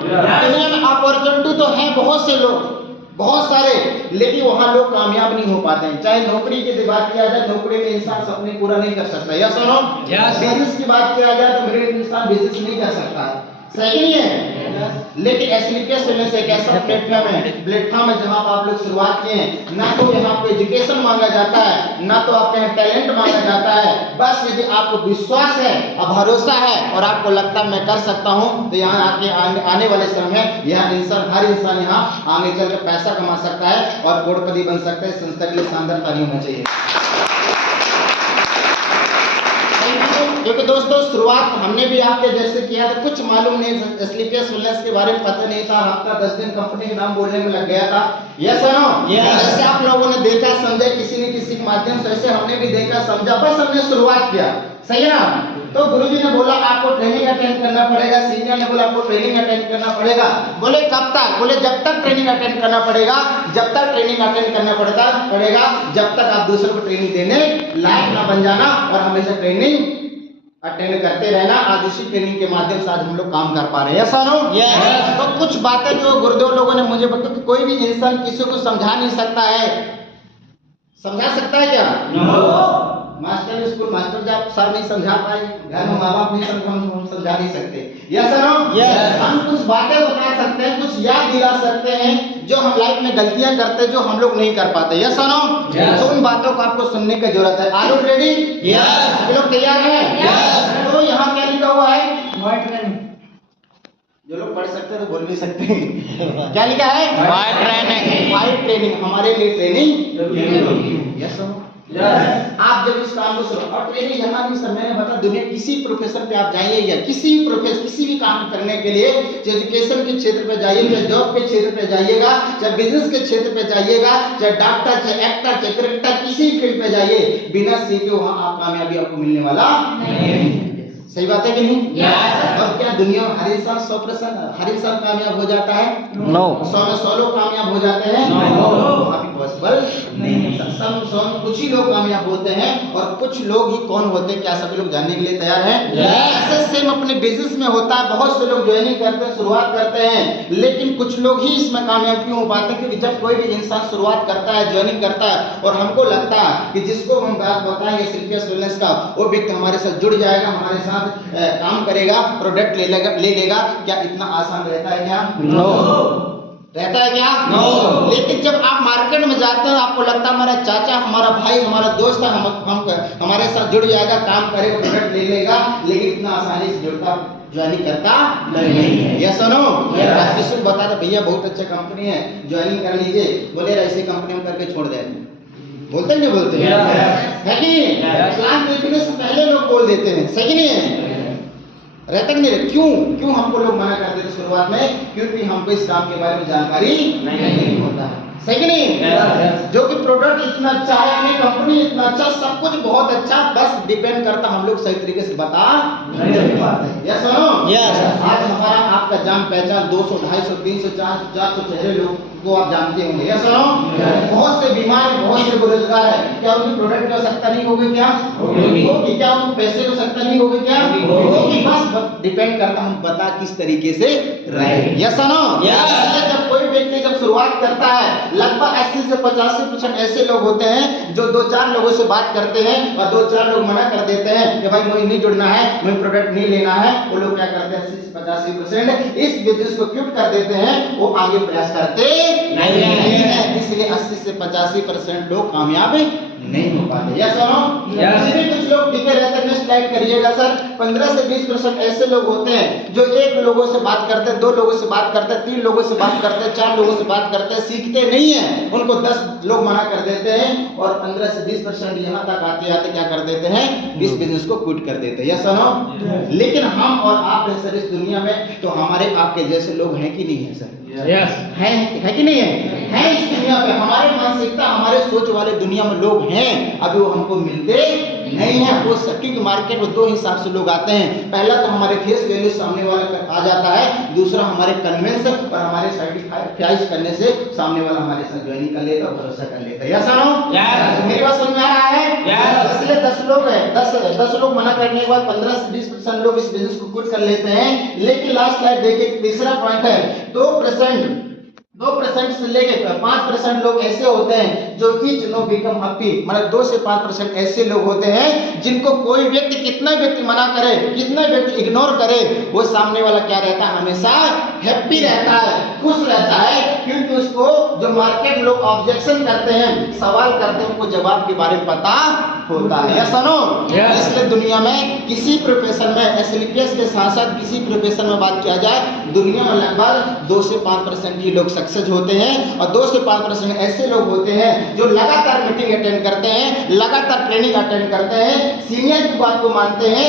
दुनिया में अपॉर्चुनिटी तो है बहुत से लोग, बहुत सारे, लेकिन वहाँ लोग कामयाब नहीं हो पाते हैं। चाहे नौकरी की बात किया जाए, नौकरी में इंसान सपने पूरा नहीं कर सकता, या सुनो। बिजनेस की बात किया जाए तो मेरे इंसान बिजनेस नहीं कर सकता है, सही नहीं है। लेकिन एसलीपीएस फिटनेस एक ऐसा प्लेटफॉर्म है जहां आप लोग शुरुआत किए हैं। ना तो यहाँ पे एजुकेशन मांगा जाता है, ना तो आपके यहाँ टैलेंट मांगा जाता है। बस यदि आपको विश्वास है और भरोसा है और आपको लगता है मैं कर सकता हूँ, तो यहाँ आने वाले समय में यहाँ हर इंसान यहाँ आगे चल कर पैसा कमा सकता है और करोड़पति बन सकता है। संस्था के लिए शानदार कार्य होना चाहिए। क्योंकि दोस्तों शुरुआत हमने भी आपके जैसे किया था, कुछ मालूम नहीं, एसलीपीएस फिटनेस के बारे में पता नहीं था। हफ्ता 10 दिन कंपनी के नाम बोलने में लग गया था, यस और नो। जैसे आप लोगों ने देखा समझा किसी न किसी के माध्यम से, ऐसे हमने भी देखा समझा, बस हमने शुरुआत किया, सही है ना। तो गुरुजी ने बोला आपको ट्रेनिंग अटेंड करना पड़ेगा, सीनियर ने बोला आपको ट्रेनिंग अटेंड करना पड़ेगा। बोले कब तक? बोले जब तक ट्रेनिंग अटेंड करना पड़ेगा, जब तक ट्रेनिंग अटेंड करना पड़ेगा, जब तक आप दूसरों को ट्रेनिंग देने लायक ना बन जाना, और हमेशा ट्रेनिंग अटेंड करते रहना। आज इसी ट्रेनिंग के माध्यम से आज हम लोग काम कर पा रहे हैं, ऐसा नो। तो कुछ बातें जो गुरुदेव लोगों ने मुझे बताया कि कोई भी इंसान किसी को समझा नहीं सकता है। समझा सकता है क्या? मास्टर स्कूल मास्टर जब सर नहीं समझा पाए, घर में माँ बाप नहीं हम समझा नहीं सकते, यस और नो। हम कुछ बातें बता सकते हैं, कुछ याद दिला सकते हैं जो हम लाइफ में गलतियां करते हैं, जो हम लोग नहीं कर पाते, यस और नो। तो उन बातों को आपको सुनने की जरूरत है। Are you ready? यस। लोग तैयार हैं? यस। तो यहाँ क्या लिखा हुआ है? White training. जो लोग पढ़ सकते हैं तो बोल भी सकते हैं। क्या लिखा है? White training. वाइट ट्रेनिंग हमारे लिए ट्रेनिंग, यस और नो। आप जब इस काम को शुरू, और ट्रेनिंग यहाँ भी सर मैंने बता, दुनिया किसी प्रोफेशन पे आप जाइए या किसी भी प्रोफेशन किसी भी काम करने के लिए, चाहे एजुकेशन के क्षेत्र पे जाइए, चाहे जॉब के क्षेत्र पे जाइएगा, चाहे बिजनेस के क्षेत्र पे जाइएगा, चाहे डॉक्टर, चाहे एक्टर, चाहे क्रिकेटर, किसी फील्ड पे जाइए, बिना सीखे वहाँ आप कामयाबी आपको मिलने वाला नहीं। सही बात है कि नहीं? और क्या दुनिया में हर इंसान 100% हर इंसान कामयाब हो जाता है? नो। 100 में 100 लोग कामयाब हो जाते हैं? नो। अभी पॉसिबल नहीं है। सब कुछ ही लोग कामयाब होते हैं, और कुछ लोग ही कौन होते हैं, क्या सभी लोग जानने के लिए तैयार हैं? ऐसे सेम अपने बिजनेस में होता है। बहुत से लोग ज्वाइनिंग करते हैं, शुरुआत करते हैं, लेकिन कुछ लोग ही इसमें कामयाब क्यों हो पाते हैं? क्योंकि जब कोई भी इंसान शुरुआत करता है, ज्वाइनिंग करता है, और हमको लगता है कि जिसको हम बात बताएंगे एसलीपीएस फिटनेस का, वो व्यक्ति हमारे साथ जुड़ जाएगा, हमारे साथ काम करेगा, प्रोडक्ट ले लेगा, क्या इतना आसान रहता है क्या? नो। रहता है क्या? नो। लेकिन जब आप मार्केट में जाते हैं, आपको लगता है हमारा चाचा, हमारा भाई, हमारा दोस्त है, हम हमारे साथ जुड़ जाएगा, काम करेगा, प्रोडक्ट ले लेगा, लेकिन इतना आसानी से जुड़ता ज्वाइनिंग करता नहीं है, यस और नो। किसी को बता दो भैया बहुत अच्छा कंपनी है, ज्वाइनिंग कर लीजिए, बोले ऐसी कंपनी में करके छोड़ दे, बोलते नहीं बोलते है कि प्लान देखने से पहले लोग बोल देते हैं, सही नहीं है? रहता कि नहीं? क्यों हमको लोग मना करते थे शुरुआत में? क्योंकि हमको इस काम के बारे में जानकारी नहीं होता है, सही नहीं? जो कि प्रोडक्ट इतना अच्छा है, कंपनी इतना अच्छा, सब कुछ बहुत अच्छा, बस डिपेंड करता हम लोग सही तरीके से बता नहीं पाते, यस और नो। आज हमारा आपका जान पहचान 200, 250, 300, 400 चेहरे लोग को आप जानते होंगे, यस और नो। बहुत से बीमार, बहुत से बेरोजगार है, क्या उनकी प्रोडक्ट की आवश्यकता नहीं होगी? क्या होगी? क्या उनको पैसे की आवश्यकता नहीं होगी? क्या होगी? बस डिपेंड करता हम बता किस तरीके से रहे, यस और नो। जब कोई व्यक्ति जब शुरुआत करता है, लगभग 80 से 85% ऐसे लोग होते हैं जो 2-4 लोगों से बात करते हैं, और 2-4 लोग मना कर देते हैं कि भाई मुझे नहीं जुड़ना है, मुझे प्रोडक्ट नहीं लेना है। वो लोग क्या करते हैं? 80 से 85% इस बिजनेस को क्विट कर देते हैं, वो आगे प्रयास करते नहीं है। इसलिए 80 से 85% लोग कामयाब नहीं हो पाते, यस और नो। कुछ लोग टिके रहते हैं। नेक्स्ट स्लाइड करिएगा सर। 15 से 20% ऐसे लोग होते हैं जो 1 लोगों से बात करते हैं, 2 लोगों से बात करते हैं, 3 लोगों से बात करते हैं, 4 लोगों से बात करते हैं, सीखते नहीं है, उनको 10 लोग मना कर देते हैं, और 15 से 20% यहाँ तक आते आते क्या कर देते हैं? इस बिजनेस को क्विट कर देते हैं, यस और नो। लेकिन हम और आप हैं सर इस दुनिया में, तो हमारे आपके जैसे लोग हैं कि नहीं है सर? है कि नहीं है इस दुनिया पे? हमारे मानसिकता, हमारे सोच वाले दुनिया में लोग हैं, अभी वो हमको मिलते नहीं है। वो सट्टी की मार्केट में 2 हिसाब से लोग आते हैं। पहला तो हमारे फेस वैल्यू सामने वाले आ जाता है, दूसरा हमारे कन्विंस और हमारे सर्टिफाइज करने से सामने वाला हमारे साथ ज्वाइनिंग कर लेता, भरोसा कर लेता है। Yes no? मेरी बात समझ में आ रहा है? इसलिए 10 लोग हैं, 10 लोग मना करने के बाद 15 से 20% लोग इस बिजनेस को क्विट कर लेते हैं। लेकिन लास्ट स्लाइड देखिए, तीसरा पॉइंट है 2% से लेके 5% लोग ऐसे होते हैं जो ईच नो बिकम हैप्पी, मतलब 2 से 5% ऐसे लोग होते हैं जिनको कोई व्यक्ति, कितना व्यक्ति मना करे, कितना व्यक्ति इग्नोर करे, वो सामने वाला क्या रहता है, हमेशा हैप्पी रहता है, खुश रहता है, क्योंकि उसको जो मार्केट लोग ऑब्जेक्शन करते हैं, सवाल करते हैं, उनको जवाब के बारे में पता होता है। Yes no? इसलिए दुनिया में किसी प्रोफेशन में एसएलपीएस के साथ साथ किसी प्रोफेशन में बात किया जाए, दुनिया में लगभग 2 से 5% ही लोग सक्सेस होते हैं, और 2 से 5% ऐसे लोग होते हैं जो लगातार मीटिंग अटेंड करते हैं, लगातार ट्रेनिंग अटेंड करते हैं, सीनियर की बात को मानते हैं,